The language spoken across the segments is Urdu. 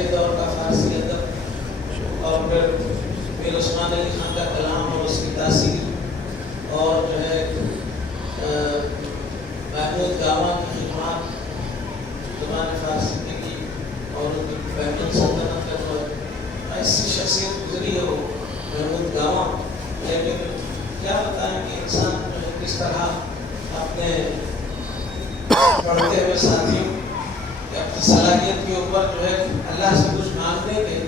ابتدائی دور کا فارسی ادب اور پھر میر عثمان علی خان کا کلام اور اس کی تاثیر اور جو ہے محمود گاما کی خدمات زبان فارسی میں کی اور ان کی بین السلطنت کا جو ایسی شخصیت گزری ہے وہ محمود گاما. لیکن کیا بتائیں کہ انسان جو ہے کس طرح اپنے پڑھتے ہوئے ساتھیوں اپنی صلاحیت کے اوپر جو ہے اللہ سے کچھ مانگنے کے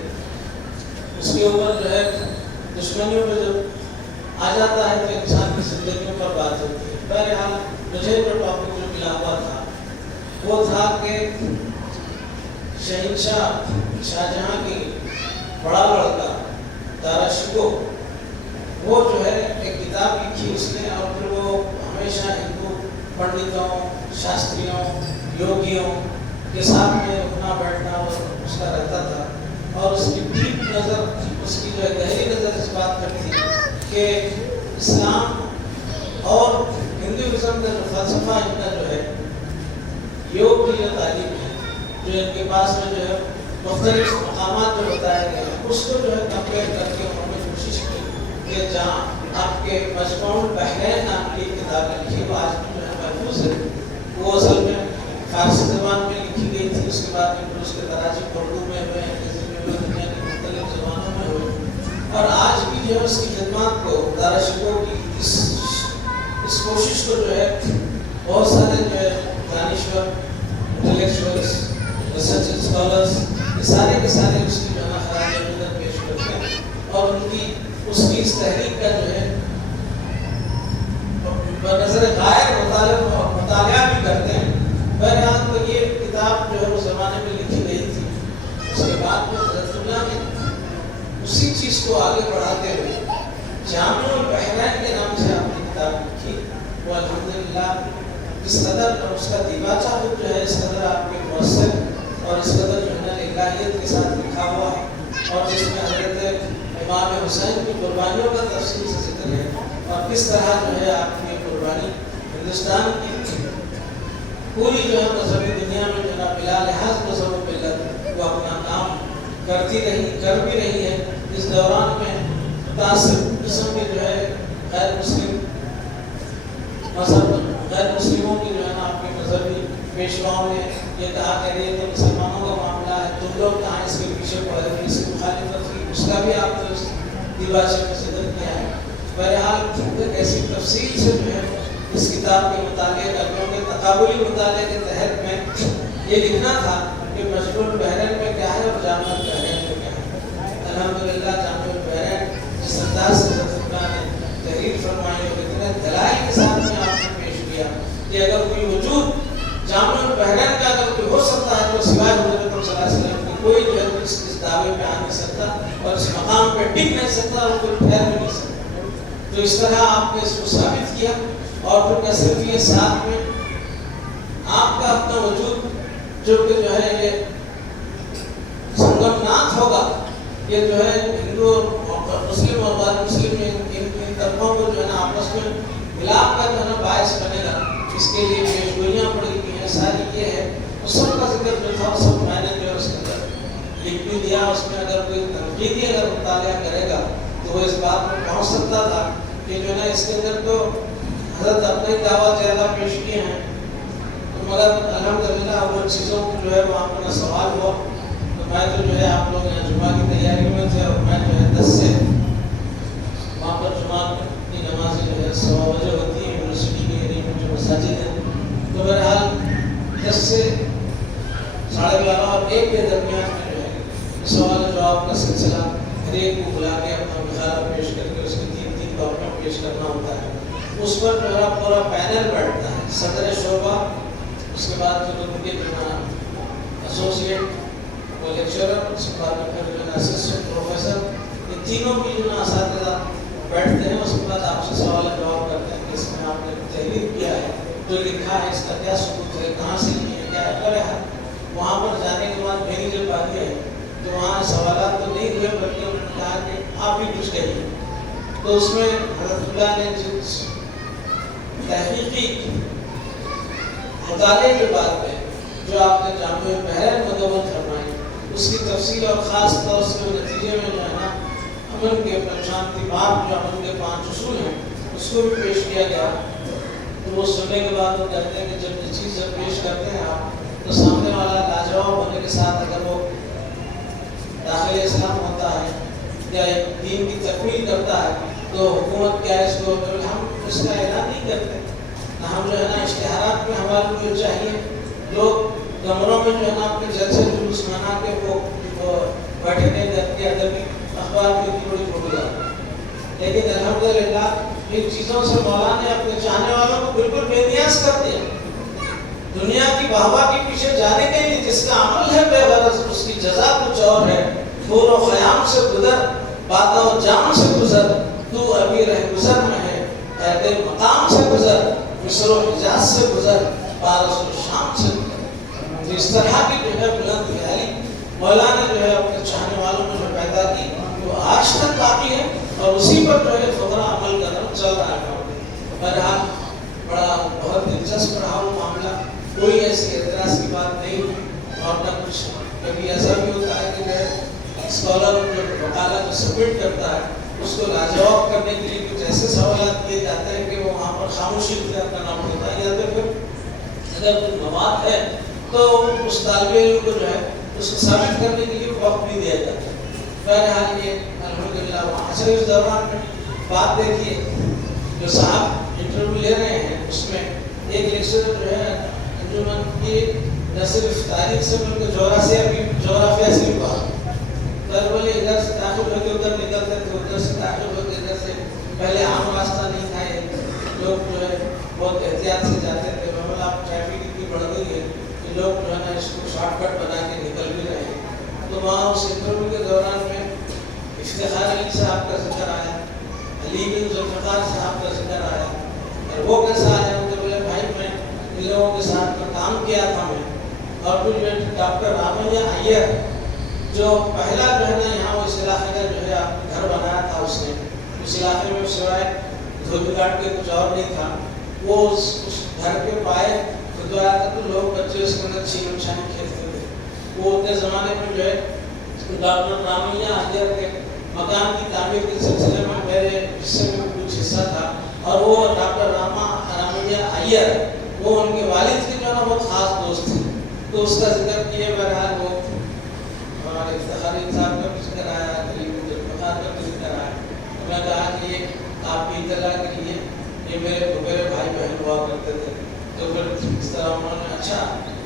اس کے اوپر جو ہے دشمنیوں پہ جب آ جاتا ہے تو انسان کی زندگیوں پر بات ہوتی ہے. بہرحال مجھے جو ٹاپک جو ملا ہوا تھا وہ تھا کہ شہنشاہ شاہجہاں کی بڑا لڑکا دارا شکوہ وہ جو ہے ایک کتاب لکھی اس نے اور پھر وہ ہمیشہ ہندو پنڈتوں شاستریوں یوگیوں کے ساتھ میں اٹھنا بیٹھنا اور اس کا رہتا تھا اور اس کی ڈیپ نظر اس کی جو ہے گہری نظر اس بات پر تھی کہ اسلام اور ہندوازم کا جو فلسفہ ان کا جو ہے یوگ کی جو تعلیم ہے جو ان کے پاس میں جو ہے مختلف مقامات جو بتائے گئے ہیں اس کو جو ہے کمپیئر کر کے انہوں نے کوشش کی کہ جہاں آپ کے مجموع البحرین نام کی کتاب لکھی وہ آج بھی جو ہے محفوظ ہے. وہ اصل میں فارسی زبان میں لکھی گئی تھی. اس کے بعد میں اس کے تراجم اردو میں ہوئے انگریزی میں ہوئے دنیا کی مختلف زبانوں میں ہوئے اور آج بھی جو ہے اس کی خدمات کو دارا شکوہ کی اس کوشش کو جو ہے بہت سارے جو ہے دانشور انٹلیکچوئلس ریسرچ اسکالرس یہ سارے کے سارے اس کی جو ہے خراج عقیدت پیش کرتے ہیں اور ان کی اس کی اس تحریک کا جو ہے بنظر غائب مطالعہ بھی کرتے ہیں. بہرحال تو یہ کتاب جو ہے اس زمانے میں لکھی گئی تھی. اس کے بعد میں حضرت اللہ نے اسی چیز کو آگے بڑھاتے ہوئے جامع البحرین کے نام سے آپ نے کتاب لکھی. وہ الحمدللہ اس قدر اور اس کا دیباچہ جو ہے اس قدر آپ کے مؤثر اور اس قدر جو ہے نا الہیت کے ساتھ لکھا ہوا اور جس میں حضرت امام حسین کی قربانیوں کا تفصیل سے ذکر ہے اور کس طرح جو ہے آپ کی قربانی ہندوستان کی پوری جو ہے مذہبی دنیا میں جو ہے بلا لحاظ مذہب و ملت وہ اپنا کام کرتی رہی کر بھی رہی ہے. اس دوران میں متاثر قسم کے جو ہے غیر مسلم مذہب غیر مسلموں کی جو ہے نا آپ کے مذہبی پیشواؤں نے یہ کہا کہ یہ تو مسلمانوں کا معاملہ ہے تم لوگ کہاں اس کے پیچھے پڑے ہوئے اس کی مخالفت کی اس کا بھی آپ نے اس دیباچے میں ذکر کیا ہے. بہرحال ایسی تفصیل سے جو ہے اس کتاب کے مطالعے کا کیونکہ تقابلی مطالعے کے تحت میں یہ لکھنا تھا کہ مجموع البحرین میں کیا ہے اور جامع البحرین میں کیا ہے. الحمدللہ جامع البحرین جس انداز سے اللہ نے تحریر فرمائی اور اتنے دلائل کے ساتھ میں آپ نے پیش کیا کہ اگر کوئی وجود جامع البحرین کا اگر کوئی ہو سکتا ہے تو سوائے حضرت صلی اللہ علیہ وسلم کی کوئی جو ہے اس دعوے پہ آ نہیں سکتا اور اس مقام پہ ٹک نہیں سکتا اور کوئی ٹھہر بھی نہیں سکتا. تو اس طرح آپ نے اس کو ثابت کیا اور پھر نہ صرف یہ ساتھ میں آپ کا اپنا وجود جو کہ جو ہے یہ سنگمنات ہوگا یہ جو ہے ہندو اور مسلم اور غیر مسلم ان طرفوں کو جو ہے نا آپس میں ملاپ کا جو ہے نا باعث بنے گا. اس کے لیے پیشگوئیاں پڑی ہوئی ہیں ساری یہ ہے اس سب کا ذکر جو تھا سب میں نے جو اس کے اندر لکھ بھی دیا. اس میں اگر کوئی تنقیدی اگر مطالعہ کرے گا تو وہ اس بات میں پہنچ سکتا تھا کہ جو ہے نا اس کے اندر تو حضرت اپنے دعویٰ زیادہ پیش کیے ہیں مگر الحمدللہ وہ چیزوں کو جو ہے وہاں پر نہ سوال ہوا. تو میں تو جو ہے آپ لوگ یہاں جمعہ کی تیاری میں تھے اور میں جو ہے 10 سے وہاں پر جمعہ کی نماز جو ہے 1:15 بجے ہوتی ہے یونیورسٹی کے ایریے میں جو مساجد ہے. تو بہرحال 10 سے 11:30 اور 1 کے درمیان میں جو ہے سوال و جواب کا سلسلہ ہر ایک کو بلا کے اپنا مطالعہ پیش کر کے اس کے 3 ٹاپک پیش کرنا ہوتا ہے. اس پر جو ہے پورا پینل بیٹھتا ہے صدر شعبہ اس کے بعد جو ان کے ایسوسیٹ وہ لیکچرر اس کے بعد پھر جو ہے اسسٹنٹ پروفیسر یہ تینوں بھی جو ہے اساتذہ بیٹھتے ہیں. اس کے بعد آپ سے سوال جواب کرتے ہیں کہ اس میں آپ نے تحریر کیا ہے جو لکھا ہے اس کا کیا ثبوت ہے کہاں سے لکھا ہے کیا ہے. ہے وہاں پر جانے کے بعد میری جب بات ہے تو وہاں سوالات تو نہیں ہوئے بلکہ انہوں نے کہا کہ آپ ہی کچھ کہیے. تو اس میں حضرت اللہ نے جس تحقیقی مطالعے کے بعد میں جو آپ نے جامع البحرین مدون فرمائی اس کی تفصیل اور خاص طور سے نتیجے میں جو ہے نا امن کے شانتی باب جو امن کے 5 اصول ہیں اس کو بھی پیش کیا گیا. تو وہ سننے کے بعد وہ کہتے ہیں کہ جب یہ چیز جب پیش کرتے ہیں آپ تو سامنے والا لاجواب ہونے کے ساتھ اگر وہ داخل اسلام ہوتا ہے یا دین کی تکمیل کرتا ہے تو حکومت کیا اس کو ہم اس کا اعلان نہیں کرتے. ہم جو ہے نا اشتہارات میں ہمارے کو چاہیے لوگ کمروں میں جو ہے نا اپنے جلسے جلوس منا کے وہ بیٹھنے کر کے ادبی اخبار کی اتنی بڑی فوٹو ڈالتے. لیکن الحمدللہ ان چیزوں سے مولا نے اپنے چاہنے والوں کو بالکل بے نیاز کر دیا. دنیا کی واہ کے پیچھے جانے کے لیے جس کا عمل ہے بے غرض اس کی جزا کچھ اور ہے. دور و خیام سے گزر بادا و جام سے گزر تو ابھی رہ گزر میں ہے. قید مقام سے گزر مصر و حجاز سے گزر پارس و شام سے گزر. اس طرح کی جو ہے بلند خیالی مولا نے جو ہے اپنے چاہنے والوں میں جو پیدا کی وہ آج تک باقی ہے اور اسی پر جو ہے فقرہ عمل کرنا چل رہا ہے. بہرحال بڑا بہت دلچسپ رہا وہ معاملہ. کوئی ایسی اعتراض کی بات نہیں اور نہ کچھ. کبھی ایسا بھی ہوتا ہے کہ اسکالر جو مقالہ جو سبمٹ کرتا ہے اس کو لاجواب کرنے کے لیے کچھ ایسے سوالات کیے جاتے ہیں کہ وہ وہاں پر خاموشی اختیار کرنا پڑتا ہے یا پھر اگر کوئی مواد ہے تو اس طالب علم کو جو ہے اس کو ثابت کرنے کے لیے وقت بھی دیا جاتا ہے. بہرحال یہ الحمدللہ وہاں سے اس دوران میں بات دیکھیے جو صاحب انٹرویو لے رہے ہیں اس میں ایک لیکچر جو ہے انجمن کی نہ صرف تاریخ سے بلکہ جغرافیہ سے بھی بات. بولے ادھر سے داخل ہو کے ادھر نکلتے تھے ادھر سے داخل ہو کے ادھر سے پہلے عام راستہ نہیں تھا. لوگ جو ہے بہت احتیاط سے جاتے تھے. آپ ٹریفک اتنی بڑھ گئی ہے کہ لوگ جو ہے نا اس کو شارٹ کٹ بنا کے نکل بھی رہے ہیں. تو وہاں اس انٹرویو کے دوران میں افتخار علی صاحب کا ذکر آیا, علی بن ذوالفقار صاحب کا ذکر آیا. اور وہ کیسا آیا مجھے بولے بھائی میں ان لوگوں کے ساتھ میں کام کیا تھا میں. اور پھر ڈاکٹر رامیا ایئر جو پہلا جو ہے نا یہاں اس علاقے کا جو ہے گھر بنایا تھا اس نے. اس علاقے میں سوائے دھوبی گھاٹ کے کچھ اور نہیں تھا. وہ اس گھر کے پائے کھدوایا تھا تو لوگ بچے اس کے اندر چھین چھانی کھیلتے تھے. وہ اتنے زمانے میں جو ہے ڈاکٹر رامیا ایئر کے مکان کی تعمیر کے سلسلے میں میرے حصے میں کچھ حصہ تھا. اور وہ ڈاکٹر رامیا ایئر وہ ان کے والد کے جو ہے نا بہت خاص دوست تھے. تو اس کا ذکر کیے. بہرحال وہ ہمارے افتخار علی صاحب کا بھی ذکر آیا, علی بن ذوالفقار کا بھی ذکر آیا. میں نے کہا کہ یہ آپ کی اطلاع کے لیے یہ میرے بھائی بہن ہوا کرتے تھے. تو پھر اس طرح انہوں نے اچھا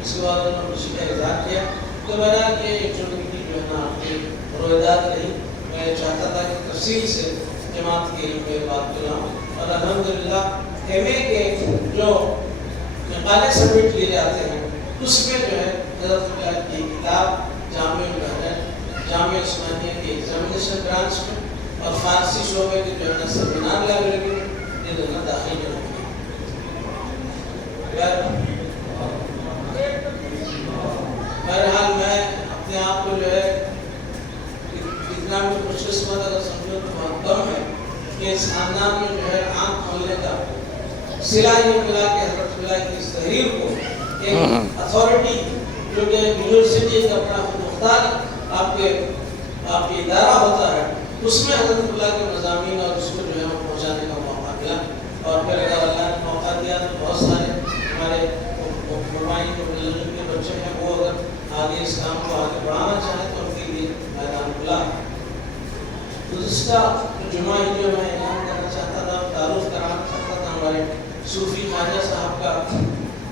اس کے بعد انہوں نے خوشی کا اظہار کیا. تو بہرحال یہ چھوٹی جو ہے نا آپ کی رویداد رہی. میں چاہتا تھا کہ تفصیل سے جماعت کے لیے بات کروں. اور الحمدللہ ایم اے کے جو مقالے سبمٹ لیے جاتے ہیں اس میں جو ہے حضرت اللہ کی کتاب جامعہ عثمانیہ کی ایگزامینیشن برانچ میں اور فارسی شعبے کے جو ہے نا سیمینار لائبریری میں یہ دونوں داخل کریں گے. بہرحال میں اپنے آپ کو جو ہے اتنا بھی خوش قسمت اگر سمجھو تو بہت کم ہے کہ اس خاندان میں جو ہے آنکھ کھولنے کا صلہ یہ ملا کہ حضرت اللہ کی اس تحریر کو ایک اتھارٹی جو کہ یونیورسٹی کا اپنا خود مختار آپ کے ادارہ ہوتا ہے اس میں حضرت اللہ کے مضامین اور اس کو جو ہے پہنچانے کا موقع ملا. اور پھر اگر اللہ نے موقع دیا تو بہت سارے ہمارے کے بچے ہیں وہ اگر آگے اس کام کو آگے بڑھانا چاہیں تو ان کے لیے میدان کھلا ہے. گزشتہ جمعہ ہی جو میں اعلان کرنا چاہتا تھا تعارف کرانا چاہتا تھا ہمارے صوفی خواجہ صاحب کا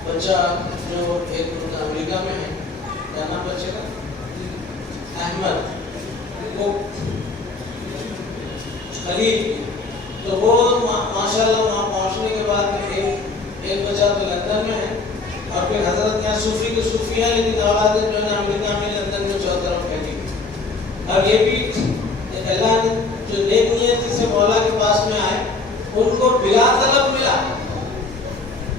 بچہ جو ایک امریکہ میں ہے. کیا نام بچے کا؟ احمد. وہ خلیل. تو وہ ماشاءاللہ وہاں پہنچنے کے بعد ایک بچہ تو لندن میں ہے اور پھر حضرت یہاں صوفی کے صوفی ہیں لیکن اولاد جو ہے نا امریکہ میں لندن میں چوتھ طرف پھیلی. اب یہ بھی اللہ نے جو نیک نیت سے مولا کے پاس میں آئے ان کو بلا طلب ملا.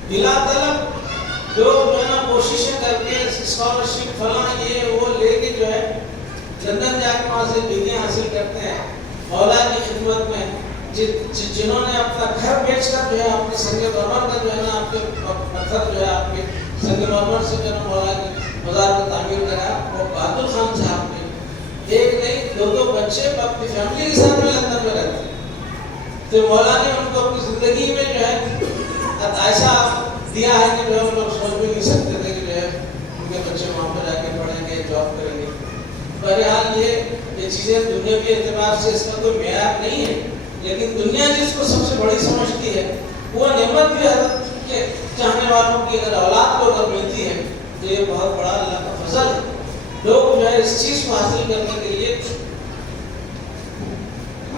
بلا طلب جو ہے نا کوششیں کر کے اسکالرشپ فلاں یہ وہ لے کے جو ہے لندن جا کے وہاں سے ڈگریاں حاصل کرتے ہیں مولا کی خدمت میں. جنہوں نے اپنا گھر بیچ کر جو ہے اپنے سنگ مرمر کا جو ہے نا آپ کے پتھر جو ہے آپ کے سنگ مرمر سے جو ہے مولا کی مزار کو تعمیر کرایا وہ بہادر خان صاحب تو مولا نے ان کو اپنی زندگی میں جو ہے ایسا دیا ہے کہ جو لوگ سوچ بھی نہیں سکتے تھے کہ جو ہے ان کے بچے وہاں پر جا کے پڑھیں گے، جاب کریں گے۔ بہرحال یہ چیزیں دنیاوی اعتبار سے اس کا کوئی معیار نہیں ہے، لیکن دنیا جس کو سب سے بڑی سمجھتی ہے وہ نعمت بھی حضرت کے چاہنے والوں کی اگر اولاد کو اگر ملتی ہے تو یہ بہت بڑا اللہ کا فضل ہے۔ لوگ جو ہے اس چیز کو حاصل کرنے کے لیے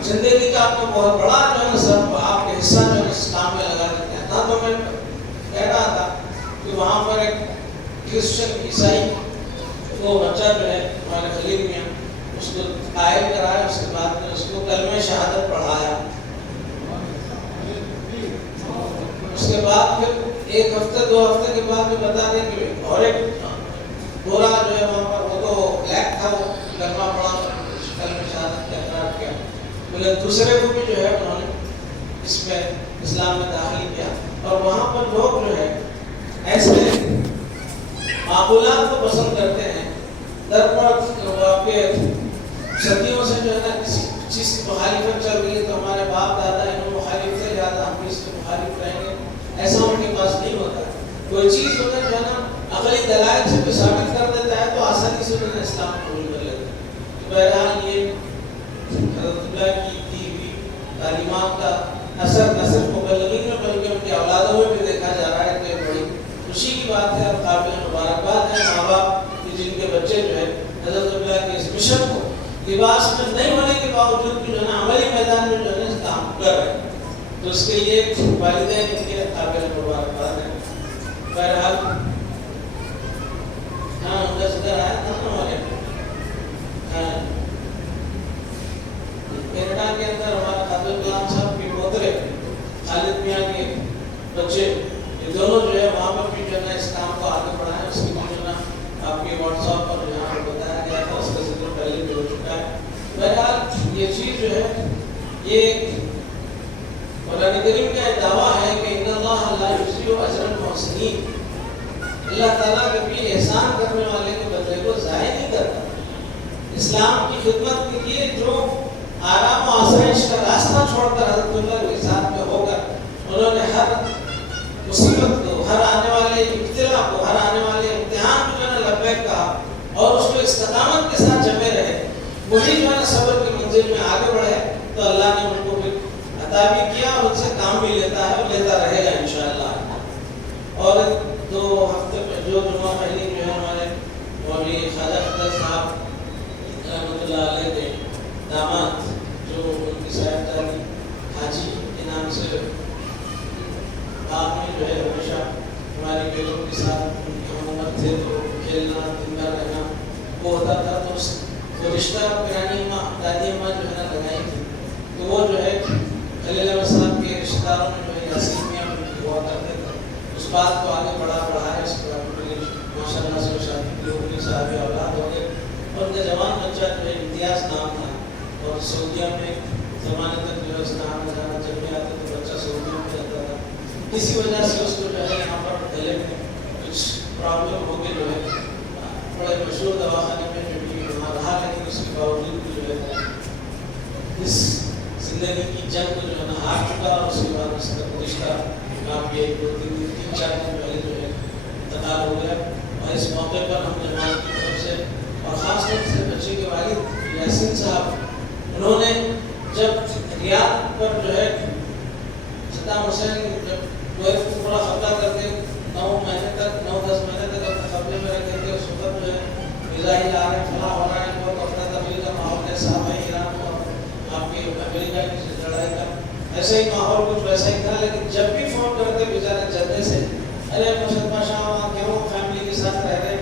زندگی کا اپنا بہت بڑا جو ہے سب آپ کے حصہ جو ہے اس کام میں لگا دیتے ہیں۔ نہ تو میں کہہ رہا تھا کہ وہاں پر ایک کرسچن عیسائی وہ بچہ جو ہے ہمارے خلیل میں اس کو قائل کرایا، اس کے بعد میں اس کو کلمہ شہادت پڑھایا، اس کے بعد پھر ایک ہفتے 2 ہفتے کے بعد میں بتا دیں کہ اور ایک گورا جو ہے وہاں پر وہ تو بلیک تھا، وہ کلمہ پڑھا، کلمہ شہادت کا اقرار کیا، مگر دوسرے کو بھی جو ہے انہوں نے اس میں اسلام میں داخل کیا۔ اور وہاں پر لوگ جو ہے ایسے معقولات کو پسند کرتے ہیں، در پر آپ کے صدیوں سے جو ہے نا کسی چیز کی مخالفت چل رہی ہے تو ہمارے باپ دادا انہوں مخالف تھے لہٰذا ہم بھی اس کے مخالف رہیں گے، ایسا ان کے پاس نہیں ہوتا ہے۔ کوئی چیز جو ہے نا عقلی دلائل سے بھی ثابت کر دیتا ہے تو آسانی سے انہیں اسلام قبول کر لیتے ہیں۔ تو بہرحال یہ حضرت اللہ کی دی ہوئی تعلیمات کا اثر نہ صرف مبلغین میں بلکہ ان کی اولادوں میں بھی دیکھا جا رہا ہے، تو یہ بڑی خوشی کی بات ہے اور قابل مبارکباد ہے ماں باپ جن کے بچے جو ہے حضرت اللہ کے اس مشن کو لباس میں نہیں ہونے کے باوجود بھی جو ہے نا عملی میدان میں جو ہے اس کام کر رہے ہیں، تو اس کے لیے والدین ان کے قابل مبارکباد ہیں۔ بہرحال ہاں ان کا ذکر آیا تھا نا ہمارے کینیڈا کے اندر ہمارے خادم کلام صاحب کے پوترے خالد میاں کے بچے یہ دونوں جو ہے وہاں پر بھی جو ہے نا اس کام کو آگے بڑھائیں، اس کی جو ہے نا آپ کے واٹس ایپ پر یہاں پر بتایا گیا تھا، اس کا ذکر پہلے بھی ہو چکا ہے۔ بہرحال یہ چیز جو ہے یہ قرآن کریم کا ایک دعویٰ ہے کہ ان اللہ لا یضیع اجر المحسنین، اللہ تعالیٰ کبھی احسان کرنے والے کے بدلے کو ضائع نہیں کرتا۔ اسلام کی خدمت کے لیے جو آرام و آسائش کا راستہ چھوڑ کر حضرت اللہ کے ساتھ میں ہو کر انہوں نے ہر مصیبت کو، ہر آنے والے ابتلا کو، ہر آنے والے امتحان کو جو ہے نا لبیک کہا اور اس کو استقامت کے ساتھ جمے رہے، وہی جو ہے نا صبر کی منزل میں آگے بڑھے تو اللہ نے ان کو بھی عطا بھی کیا اور ان سے کام بھی لیتا ہے اور لیتا رہے گا انشاءاللہ۔ اور 2 ہفتے میں جو جمعہ پہلی جو ہے ہمارے مولوی خواجہ اختر صاحب رحمۃ اللہ علیہ کے داماد جو ان کی صاحبزادی حاجی کے نام سے آپ میں جو ہے ہمیشہ ہمارے بیٹوں کے ساتھ ان کی حکومت تھے تو کھیلنا زندہ رہنا وہ ہوتا تھا، تو وہ رشتہ پرانی ماں دادی اماں جو ہے نا لگائی تھی، تو وہ جو ہے خلیل احمد صاحب کے رشتہ داروں میں جو ہے یاسین میاں ہوا کرتے تھے، اس بات کو آگے بڑھایا، اس کو ماشاء اللہ سے شادی کی ہوگی، صاحب اولاد ہو گئے اور ان کا جوان بچہ جو ہے امتیاز نام تھا، اور سعودیہ میں زمانے تک جو ہے اس نام میں جانا جب بھی آتے تو بچہ سعودیہ میں جاتا تھا، اسی وجہ سے اس کو جو ہے یہاں پر پہلے میں کچھ پرابلم ہو کے جو ہے بڑے مشہور دواخانے میں جو بھی وہاں رہا، لیکن اس کے باوجود بھی جو ہے اس زندگی کی جنگ کو جو ہے نا ہار چکا، اور اس کے بعد اس کا رشتہ آپ کے 2-3-4 دن پہلے جو ہے انتقال ہو گیا۔ اور اس موقع پر ہم جماعت کی طرف سے اور خاص طور سے بچے کے والد یاسین صاحب، انہوں نے جب ریاض پر جو ہے صدام حسین جب کویت کو تھوڑا قبضہ کرتے 9 مہینے تک 9-10 مہینے تک اپنے قبضے میں رکھتے تھے، اس وقت جو ہے میزائل آ رہے ہیں، فلاں ہو رہا ہے، بہت افراتفری کا ماحول ہے، صحابہ کرام اور آپ کے امریکہ کی لڑائی کا ایسا ہی ماحول کچھ ویسا ہی تھا، لیکن جب بھی فون کرتے بیچارے جلدی سے ارے مصطفیٰ شاہ کیوں فیملی کے ساتھ رہ رہے،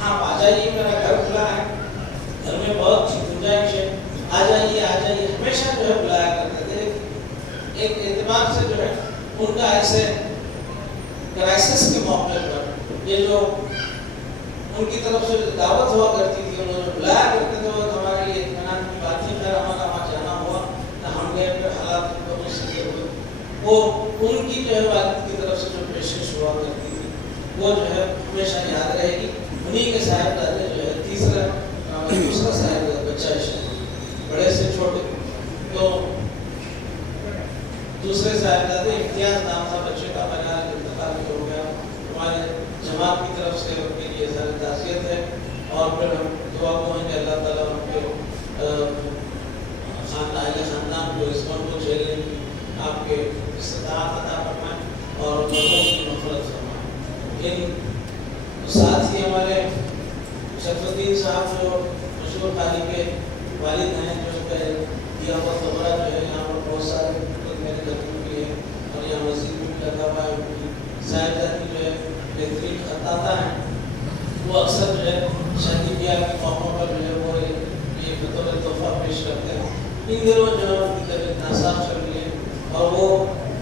آپ آ جائیے، میرا گھر کھلا ہے، گھر میں بہت گنجائش ہے، آ جائیے ہمیشہ جو ہے بلایا کرتے تھے۔ ایک اعتبار سے جو ہے ان کا ایسے کرائسس کے موقع پر یہ جو ان کی طرف سے دعوت ہوا کرتی تھی، انہوں نے بلایا کرتے تھے، وہ ہمارے لیے اطمینان کی بات تھی، خیر ہمارا وہاں جانا ہوا نہ ہم گئے، پھر حالات کو سے ہوئے، وہ ان کی جو ہے والد کی طرف سے جو پیشکش ہوا کرتی تھی وہ جو ہے ہمیشہ یاد رہے گی۔ انہیں کے صاحبزادے جو ہے دوسرا صاحب بچہ ہے بڑے سے چھوٹے، تو دوسرے صاحبزادے امتیاز نام تھا بچے کا، بہرحال انتقال ہو گیا. ہمارے جماعت کی طرف سے ان کے لیے ساری تعزیت ہے، اور پھر ہم دعا کو ہیں کہ اللہ تعالیٰ ان کے خاندان کو اس من کو جھیلنے کی آپ کے استطاعت عطا فرمائیں اور لوگوں کی نفرت فرمائیں. ان ساتھ ہی ہمارے شرف الدین صاحب جو مشہور قاری کے والد ہیں، جو دیا ہوا خبرہ جو ہے یہاں پر بہت سارے میرے گھر بھی ہے، اور یہاں مسجد بھی لگا ہوا ہے. ان کی صاحبزادی جو ہے بہترین خطاطہ ہیں، وہ اکثر جو ہے شادی بیاہ کے موقعوں پر جو ہے وہ یہ بطور تحفہ پیش کرتے ہیں. ان دنوں جو ہے ان کی طبیعت ناساز چل رہی ہے، اور وہ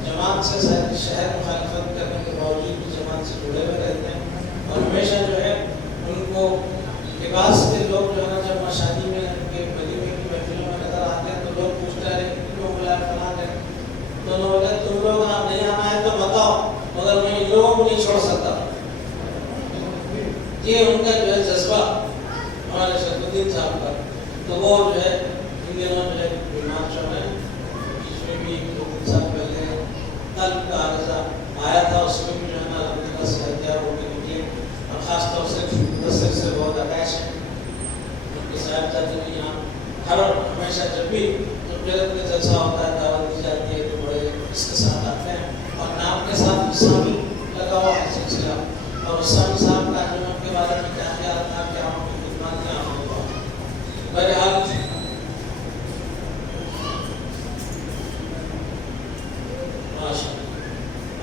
جماعت سے شہر مخالفت کرنے کے باوجود بھی جماعت سے جڑے ہوئے رہتے ہیں. اور ہمیشہ جو ہے ان کو لباس کے لوگ جو ہے نا جب شادی میں ان کے ولیمے کی محفلوں میں نظر آتے ہیں تو لوگ پوچھتے ہیں کیوں بلا فلاں ہے، تو انہوں نے بولا تم لوگ نہیں آنا ہے تو بتاؤ، مگر میں ان لوگوں کو نہیں چھوڑ سکتا. یہ ان کا جو ہے جذبہ ہمارے شرف الدین صاحب کا. تو وہ جو ہے ان دنوں جو ہے بیمار جو ہے، اس میں بھی 2-3 سال پہلے قلب کا عارضہ آیا تھا، اس میں بھی جو ہے نا الحمدللہ صحتیاب ہو کے نکلے. اور خاص طور سے مدثر سے بہت اٹیچ ہیں. ان کے صاحبزادے بھی یہاں ہر ہمیشہ جب بھی غیرت کا جلسہ ہوتا ہے دعوت دی جاتی ہے تو بڑے اس کے ساتھ آتے ہیں. اور نام کے ساتھ اسلامی لگا ہوا ہے سلسلہ. اور اسلامی صاحب کا جو ان کے بارے میں کیا خیال تھا، کیا ان کی خدمات کیا ہوگا. بہرحال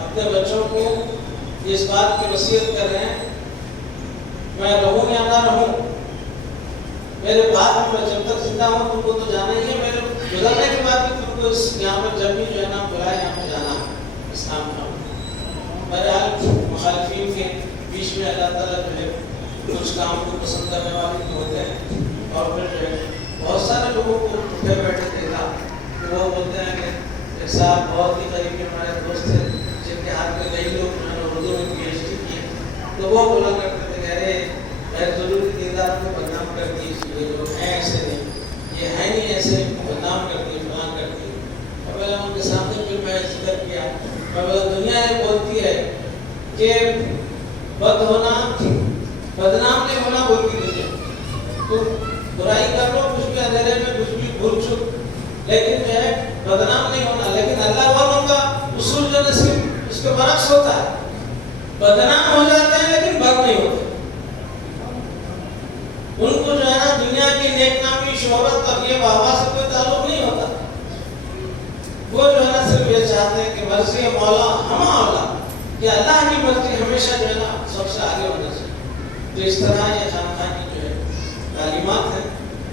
اپنے بچوں کو اس بات کی وصیت کر رہے ہیں میں رہوں یا نہ رہوں، میرے بعد میں جب تک زندہ ہوں تم کو تو جانا ہی ہے، میرے گزرنے کے بعد بھی تم کو اس یہاں پر جب بھی جو ہے نا بلائے یہاں پہ جانا ہے اسلام کا. بہرحال مخالفین کے بیچ میں اللہ تعالیٰ جو ہے کچھ کام کو پسند کرنے والے بھی ہوتے ہیں. اور پھر جو ہے بہت سارے لوگوں کو اٹھے بیٹھے دیکھا کہ وہ بولتے ہیں کہ ایک صاحب بہت ہی قریبی ہمارے دوست تھے جن کے ہاتھ میں کئی لوگ جو ہے اردو میں PhD کیے، تو وہ بولا کرتے تھے کہہ رہے غیر ضروری دینداروں کو بدنام کر دی، یہ لوگ ہیں ایسے نہیں، یہ ہے نہیں ایسے، بدنام کر دی، فلاں کر دی. اور میں نے ان کے سامنے پھر میں ذکر کیا، میں بولا دنیا یہ بولتی ہے کہ بد ہونا بدنام نہیں ہونا بولتی دنیا. تو برائی کر لو کچھ بھی اندھیرے میں کچھ بھی بھول چک، لیکن جو ہے بدنام نہیں ہونا. لیکن اللہ والوں کا اصول جو نصیب اس کے برعکس ہوتا ہے، بدنام ہو جاتے ہیں لیکن بد نہیں ہوتے. ان کو جو ہے نا دنیا کی نیک نامی شہرت اور یہ واہ سے کوئی تعلق نہیں ہوتا. وہ جو ہے نا صرف یہ چاہتے ہیں کہ مرضی مولا ہم اولا، کہ اللہ کی مرضی ہمیشہ جو ہے نا سب سے آگے ہونا چاہیے. تو اس طرح یہ خانقاہ کی جو ہے تعلیمات ہیں،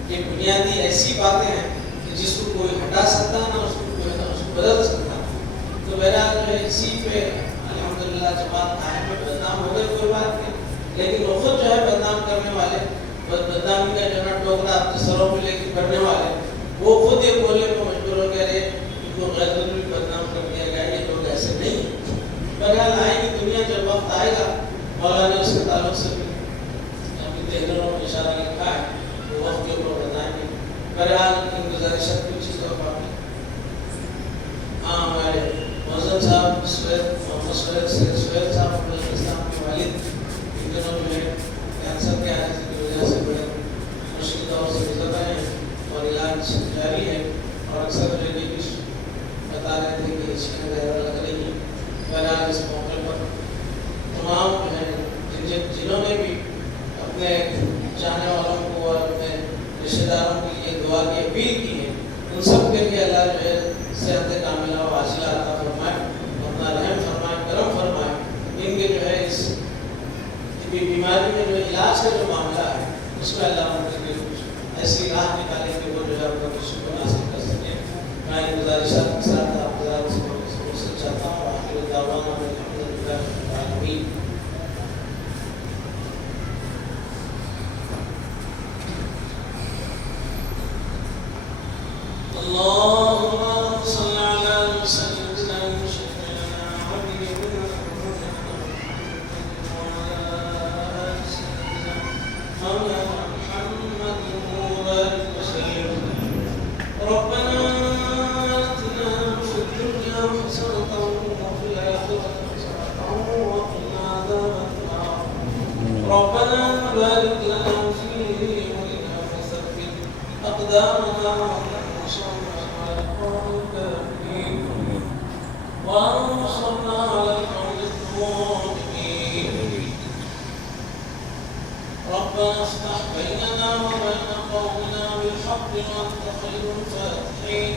یہ بنیادی ایسی باتیں ہیں کہ جس کو کوئی ہٹا سکتا نہ اس کو کوئی نہ اس کو بدل سکتا. تو بہرحال جو ہے اسی پہ الحمدللہ جماعت قائم ہے. بدنام ہو گئے کوئی بات نہیں، لیکن وہ خود جو ہے بدنام کرنے والے، بدنامی کا جو ہے نا ٹوکرا اپنے سروں پہ لے کے کرنے والے، وہ خود یہ بولنے کو مجبور ہو گئے ان کو غیر ضروری بدنام کر دیا گیا. یہ لوگ ایسے نہیں ہیں. بہرحال آئے گی دنیا، جب وقت آئے گا مولا نے اس کے تعلق سے بھی اپنی تحریروں میں اشارہ لکھا ہے، وہ وقت کے اوپر بتائیں گے. بہرحال ان گزارشات کی چیزوں کا ہمارے محسن صاحب محمد سہیل صاحب اسلام کے والد ان دنوں جو ہے کینسر کے علاج کی وجہ سے بڑے مشکل دور سے گزر رہے ہیں اور علاج جاری ہے. اور اکثر جو ہے یہ بھی بتا رہے تھے کہ اس میں زہر لگ رہی ہے. بہرحال اس موقع پر تمام جو ہے جنہوں نے بھی اپنے چاہنے والوں کو اور اپنے رشتہ داروں کے لیے دعا کی اپیل کی ہے، ان سب کے لیے اللہ جو ہے صحت کاملہ و عاجلہ عطا فرمائے، اپنا رحم فرمائے، کرم فرمائے. ان کے جو ہے اس طبی بیماری میں جو علاج کا جو معاملہ ہے اس میں اللہ ان کے لیے کچھ ایسی راہ نکالے کہ وہ جو ہے اپنا کچھ کو حاصل کر سکیں. میں ان گزارشات کے ساتھ آپ حضرات سے چاہتا ہوں آخر دعوانا الحمدللہ رب العالمین. اللهم صل على سيدنا وشفيعنا وحبيبنا وعلى آل سيدنا مولانا محمد وبارك وسلم. ربنا آتنا في الدنيا أقدامنا وانصرنا على القوم الكافرين وانصرنا على القوم الظالمين ربنا افتح بيننا وبين قومنا بالحق وأنت خير الفاتحين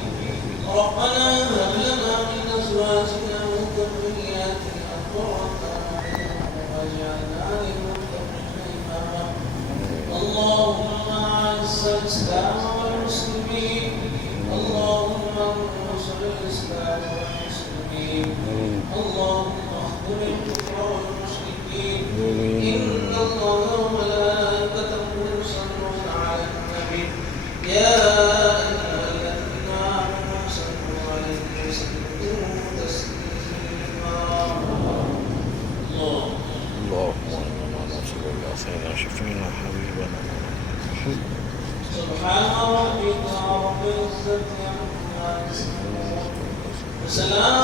ربنا هب لنا من أزواجنا وذرياتنا قرة أعين واجعلنا للمتقين إماما اللهم أعز الإسلام والمسلمين اللهم انصر الإسلام والمسلمين اللهم اخذل الكفر والمشركين إن الله وملائكته يصلون على النبي يا أيها الذين آمنوا صلوا عليه وسلموا تسليما اللهم صل على سيدنا شفيعنا حبيبنا سبحان ربك رب العزة عما يصفون وسلام